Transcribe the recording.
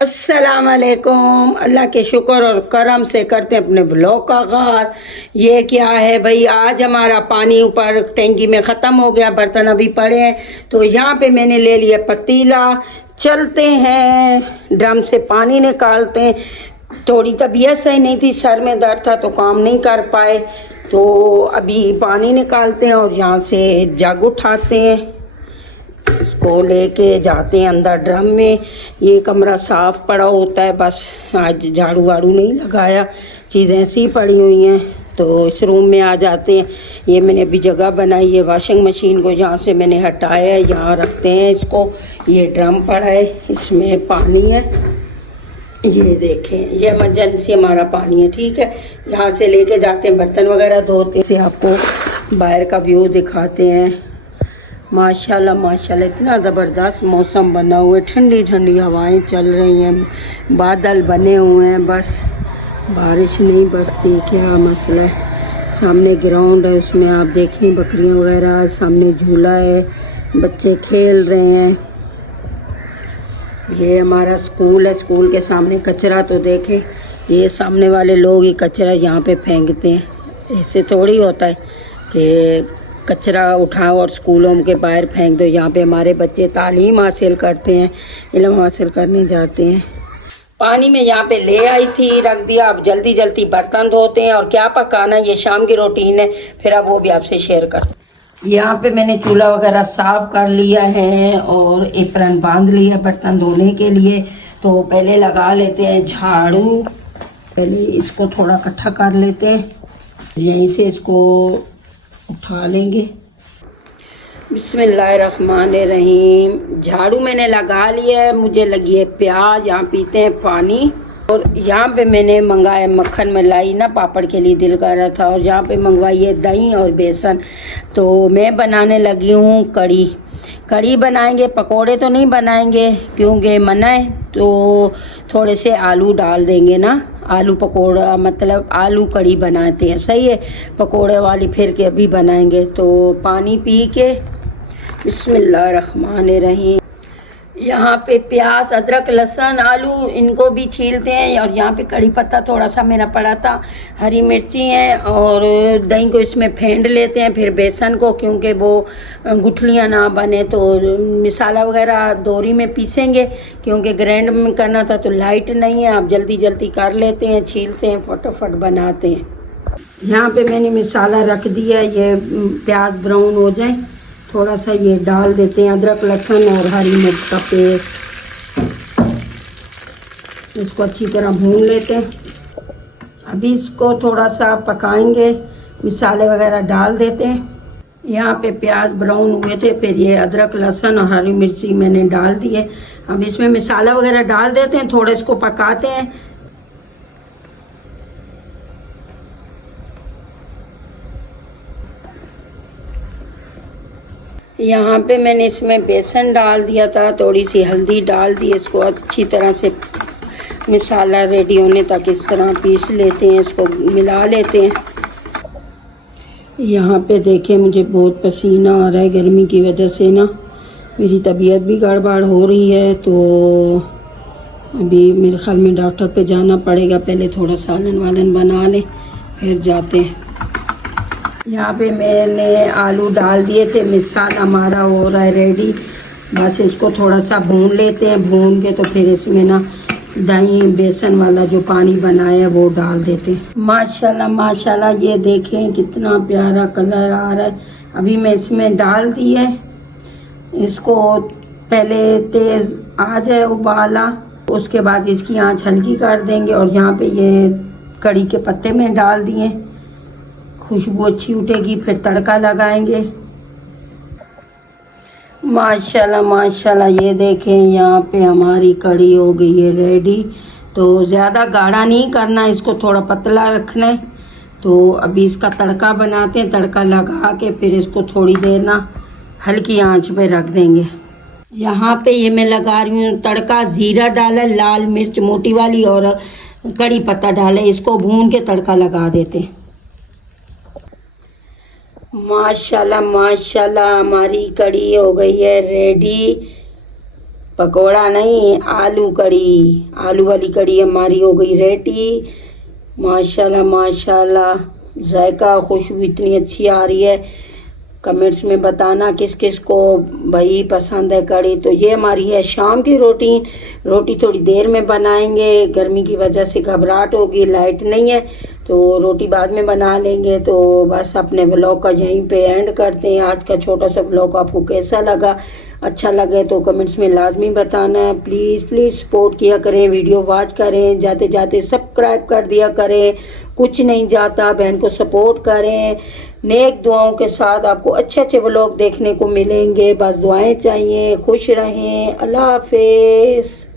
अस्सलाम वालेकुम। अल्लाह के शुक्र और करम से करते हैं अपने ब्लॉग का आगाज़। ये क्या है भाई, आज हमारा पानी ऊपर टैंकी में ख़त्म हो गया, बर्तन अभी पड़े हैं, तो यहाँ पे मैंने ले लिया पतीला। चलते हैं ड्रम से पानी निकालते हैं। थोड़ी तबीयत सही नहीं थी, सर में दर्द था तो काम नहीं कर पाए, तो अभी पानी निकालते हैं और यहाँ से जग उठाते हैं, इसको लेके जाते हैं अंदर ड्रम में। ये कमरा साफ पड़ा होता है, बस आज झाड़ू वाड़ू नहीं लगाया, चीज़ें ऐसी पड़ी हुई हैं, तो इस रूम में आ जाते हैं। ये मैंने अभी जगह बनाई है वॉशिंग मशीन को, जहाँ से मैंने हटाया है यहाँ रखते हैं इसको। ये ड्रम पड़ा है, इसमें पानी है, ये देखें, ये इमरजेंसी हमारा पानी है, ठीक है। यहाँ से लेके जाते हैं, बर्तन वगैरह धोते से आपको बाहर का व्यू दिखाते हैं। माशाल्लाह माशाल्लाह, इतना ज़बरदस्त मौसम बना हुआ है, ठंडी ठंडी हवाएं चल रही हैं, बादल बने हुए हैं, बस बारिश नहीं बरसती, क्या मसला है। सामने ग्राउंड है, उसमें आप देखें बकरियां वगैरह, सामने झूला है, बच्चे खेल रहे हैं। ये हमारा स्कूल है, स्कूल के सामने कचरा तो देखें, ये सामने वाले लोग ही कचरा यहाँ पे फेंकते हैं। इससे थोड़ी होता है कि कचरा उठाओ और स्कूलों के बाहर फेंक दो। यहाँ पे हमारे बच्चे तालीम हासिल करते हैं, इल्म हासिल करने जाते हैं। पानी में यहाँ पे ले आई थी, रख दिया। अब जल्दी जल्दी बर्तन धोते हैं और क्या पकाना, ये शाम की रूटीन है, फिर अब वो भी आपसे शेयर करते हैं। यहाँ पे मैंने चूल्हा वगैरह साफ कर लिया है और एप्रन बांध लिया बर्तन धोने के लिए। तो पहले लगा लेते हैं झाड़ू, पहले इसको थोड़ा इकट्ठा कर लेते हैं, यहीं से इसको उठा लेंगे। बिस्मिल्लाहिर्रहमानिर्रहीम। झाड़ू मैंने लगा लिया है, मुझे लगी है प्याज। यहाँ पीते हैं पानी। और यहाँ पे मैंने मंगाया मक्खन मलाई ना, पापड़ के लिए दिल कर रहा था, और यहाँ पे मंगवाई है दही और बेसन। तो मैं बनाने लगी हूँ कड़ी। कड़ी बनाएंगे, पकोड़े तो नहीं बनाएंगे क्योंकि मना है, तो थोड़े से आलू डाल देंगे ना, आलू पकोड़ा, मतलब आलू कड़ी बनाते हैं, सही है। पकोड़े वाली फिर के अभी बनाएंगे। तो पानी पी के बिस्मिल्लाहिर्रहमानिर्रहीम। यहाँ पे प्याज, अदरक, लहसुन, आलू, इनको भी छीलते हैं। और यहाँ पे कड़ी पत्ता थोड़ा सा मेरा पड़ा था, हरी मिर्ची है, और दही को इसमें फेंट लेते हैं, फिर बेसन को, क्योंकि वो गुठलियाँ ना बने, तो मसाला वगैरह दोरी में पीसेंगे, क्योंकि ग्राइंड में करना था तो लाइट नहीं है। आप जल्दी जल्दी कर लेते हैं, छीलते हैं, फटाफट बनाते हैं। यहाँ पे मैंने मसाला रख दिया, ये प्याज ब्राउन हो जाए, थोड़ा सा ये डाल देते हैं अदरक, लहसुन और हरी मिर्च का पेस्ट, इसको अच्छी तरह भून लेते हैं। अभी इसको थोड़ा सा पकाएंगे, मसाले वगैरह डाल देते हैं। यहाँ पे प्याज ब्राउन हुए थे, फिर ये अदरक, लहसुन और हरी मिर्ची मैंने डाल दिए। अब इसमें मसाला वगैरह डाल देते हैं, थोड़ा इसको पकाते हैं। यहाँ पे मैंने इसमें बेसन डाल दिया था, थोड़ी सी हल्दी डाल दी, इसको अच्छी तरह से मसाला रेडी होने तक इस तरह पीस लेते हैं, इसको मिला लेते हैं। यहाँ पे देखें, मुझे बहुत पसीना आ रहा है, गर्मी की वजह से ना मेरी तबीयत भी गड़बड़ हो रही है, तो अभी मेरे ख्याल में डॉक्टर पे जाना पड़ेगा। पहले थोड़ा सालन वालन बना लें, फिर जाते हैं। यहाँ पे मैंने आलू डाल दिए थे, मसाला हमारा हो रहा है रेडी, बस इसको थोड़ा सा भून लेते हैं। भून के तो फिर इसमें ना दही बेसन वाला जो पानी बनाया है वो डाल देते हैं। माशाल्लाह माशाल्लाह, ये देखें कितना प्यारा कलर आ रहा है। अभी मैं इसमें डाल दी है, इसको पहले तेज आ जाए उबाला, उसके बाद इसकी आंच हल्की कर देंगे। और यहाँ पे ये कड़ी के पत्ते में डाल दिए, खुशबू अच्छी उठेगी, फिर तड़का लगाएंगे। माशाल्लाह माशाल्लाह, ये देखें यहाँ पे हमारी कड़ी हो गई है रेडी। तो ज़्यादा गाढ़ा नहीं करना, इसको थोड़ा पतला रखना है। तो अभी इसका तड़का बनाते हैं, तड़का लगा के फिर इसको थोड़ी देर ना हल्की आंच पे रख देंगे। यहाँ पे ये मैं लगा रही हूँ तड़का, ज़ीरा डाला, लाल मिर्च मोटी वाली और कड़ी पत्ता डाले, इसको भून के तड़का लगा देते हैं। माशाल्लाह माशाल्लाह, हमारी कड़ी हो गई है रेडी। पकोड़ा नहीं, आलू कड़ी, आलू वाली कड़ी हमारी हो गई रेडी। माशाल्लाह माशाल्लाह, जायका खुशबू इतनी अच्छी आ रही है। कमेंट्स में बताना किस किस को भाई पसंद है कड़ी। तो ये हमारी है शाम की रोटी। रोटी थोड़ी देर में बनाएंगे, गर्मी की वजह से घबराहट होगी, लाइट नहीं है तो रोटी बाद में बना लेंगे। तो बस अपने व्लॉग का यहीं पे एंड करते हैं। आज का छोटा सा व्लॉग आपको कैसा लगा, अच्छा लगे तो कमेंट्स में लाजमी बताना। प्लीज़ प्लीज़ सपोर्ट किया करें, वीडियो वॉच करें, जाते जाते सब्सक्राइब कर दिया करें, कुछ नहीं जाता, बहन को सपोर्ट करें। नेक दुआओं के साथ आपको अच्छे अच्छे व्लॉग देखने को मिलेंगे। बस दुआएं चाहिए। खुश रहें। अल्लाह हाफिज़।